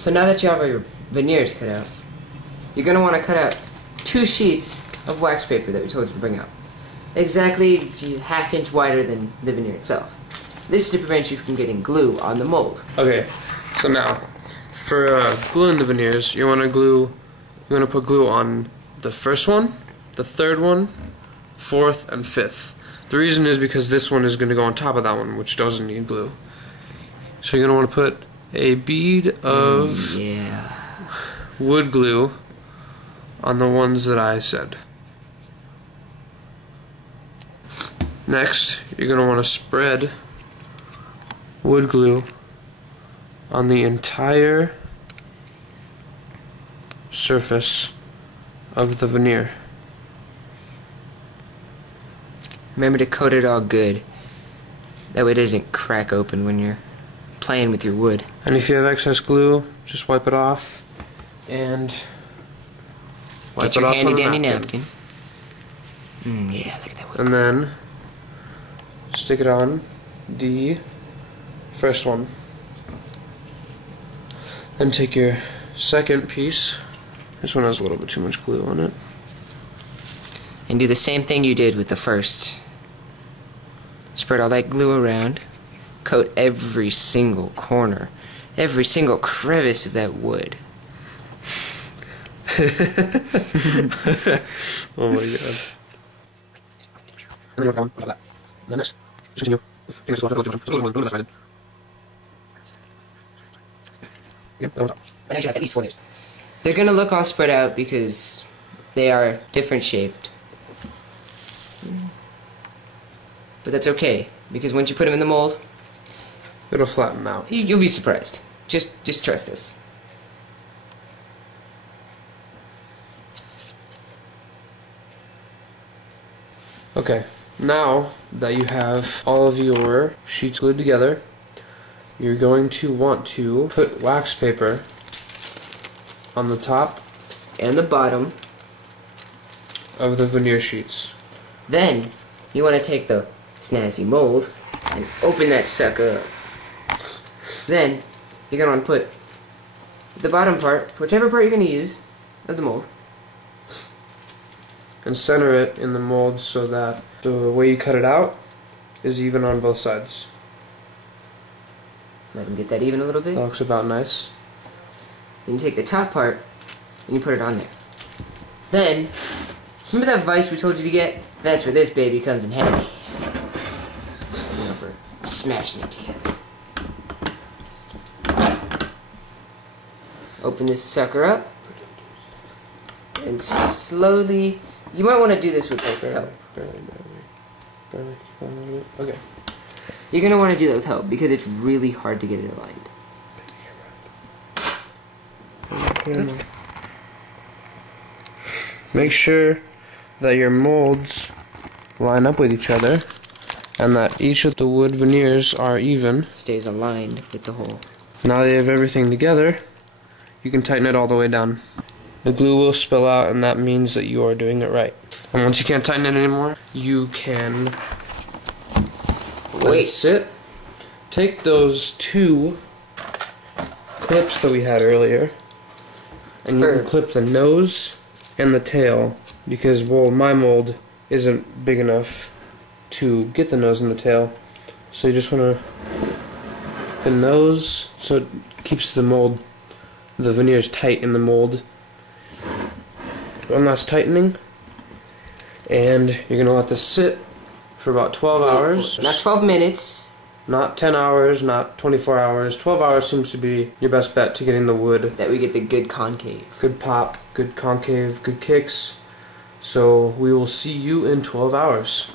So now that you have all your veneers cut out, you're going to want to cut out 2 sheets of wax paper that we told you to bring out. Exactly ½ inch wider than the veneer itself. This is to prevent you from getting glue on the mold. Okay, so now, for gluing the veneers, you want to put glue on the first one, the third one, fourth, and fifth. The reason is because this one is going to go on top of that one, which doesn't need glue. So you're going to want to put a bead of wood glue on the ones that I said. Next, you're going to want to spread wood glue on the entire surface of the veneer. Remember to coat it all good. That way it doesn't crack open when you're playing with your wood. And if you have excess glue, just wipe it off and get your handy dandy napkin. Yeah, look at that wood. And then stick it on the first one. Then take your second piece. This one has a little bit too much glue on it. And do the same thing you did with the first. Spread all that glue around. Coat every single corner, every single crevice of that wood. Oh my god. I should have at least 4 layers. They're gonna look all spread out because they are different shaped. But that's okay, because once you put them in the mold, it'll flatten out. You'll be surprised. Just trust us. Okay, now that you have all of your sheets glued together, you're going to want to put wax paper on the top and the bottom of the veneer sheets. Then you want to take the snazzy mold and open that sucker up. Then you're going to want to put the bottom part, whichever part you're going to use of the mold, and center it in the mold so that the way you cut it out is even on both sides. Let them get that even a little bit. That looks about nice. Then you take the top part and you put it on there. Then, remember that vise we told you to get? That's where this baby comes in handy. You know, for smashing it together. Open this sucker up and slowly. You might want to do this with paper help. Barely. Okay. You're going to want to do that with help because it's really hard to get it aligned. Oops. Make sure that your molds line up with each other and that each of the wood veneers are even. Stays aligned with the hole. Now that you have everything together, you can tighten it all the way down. The glue will spill out, and that means that you are doing it right. And once you can't tighten it anymore, you can let it sit. Take those 2 clips that we had earlier, and you can clip the nose and the tail, because, well, my mold isn't big enough to get the nose and the tail. So you just want to the nose so it keeps the mold, the veneers tight in the mold. One last tightening, and you're going to let this sit for about 12 hours. Not 12 minutes. Not 10 hours, not 24 hours. 12 hours seems to be your best bet to getting the wood. That we get the good concave. Good pop, good concave, good kicks. So we will see you in 12 hours.